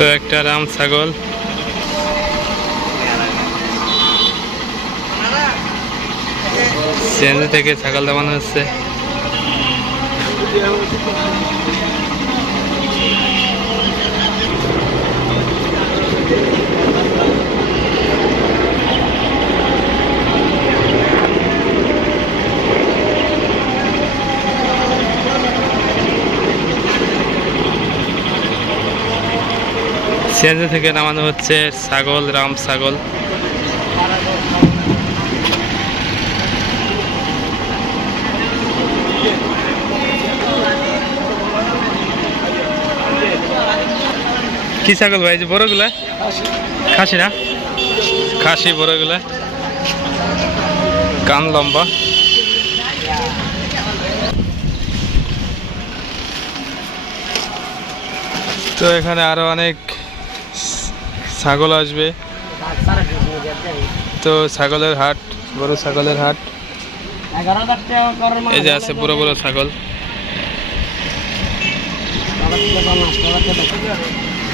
তো একটা রাম ছাগল সিএনজি থেকে ছাগল দেওয়ানো হচ্ছে। সিএনজি থেকে নামানো হচ্ছে ছাগল, রাম ছাগল। কি ছাগল ভাই? যে বড়গুলা খাসি না? খাসি বড়গুলা, কান লম্বা। তো এখানে আরো অনেক ছাগল আসবে। তো ছাগলের হাট, বড় ছাগলের হাট। এই যে আছে বড় বড় ছাগল।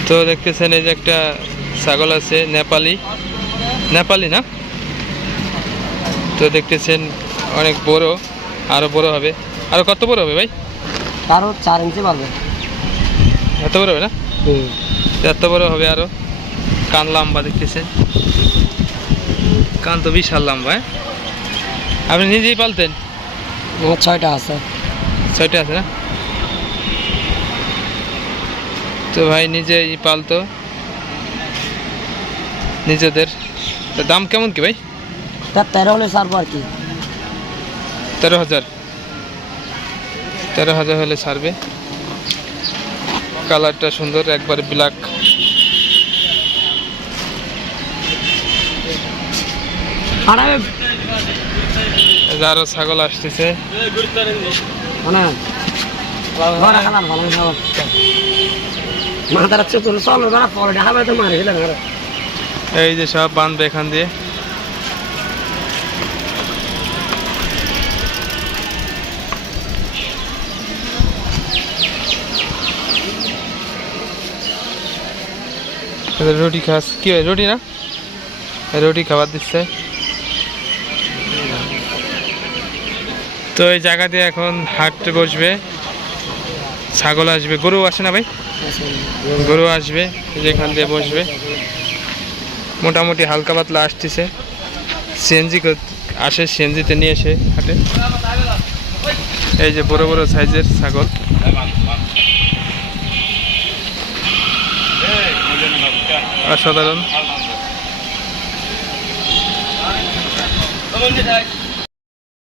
তো দেখতেছেন এই যে একটা ছাগল আছে, নেপালি না? তো দেখতেছেন অনেক বড়, আরো বড় হবে। আরো কত বড় হবে ভাই? আরো 4 ইঞ্চি বাড়বে। এত বড় হবে না? এত বড় হবে আরো। কান লম্বা দেখতেছেন, কান তো বিশাল লম্বা। আপনি নিজেই পালতেন? 6টা আছে। 6টা আছে না? তো ভাই নিজেই পালতো নিজেদের। দাম কেমন কি ভাই? 13 হলে ছাড়বো আর কি। 13,000 হলে ছাড়বে। কালারটা সুন্দর, একবার ব্ল্যাক। আরো ছাগল আসতেছে। এই যে সব বাঁধবে এখান দিয়ে। রুটি খাস কি হয়? রুটি না, রুটি খাবার দিচ্ছে। তো এই জায়গা দিয়ে এখন হাটে বসবে, ছাগল আসবে, গরু আসে না ভাই? গরু আসবে, যেখান দিয়ে বসবে। মোটামুটি হালকা পাতলা আসতেছে। সিএনজি আসে, সিএনজিতে নিয়ে এসে হাটে। এই যে বড় বড় সাইজের ছাগল। অসাধারণ।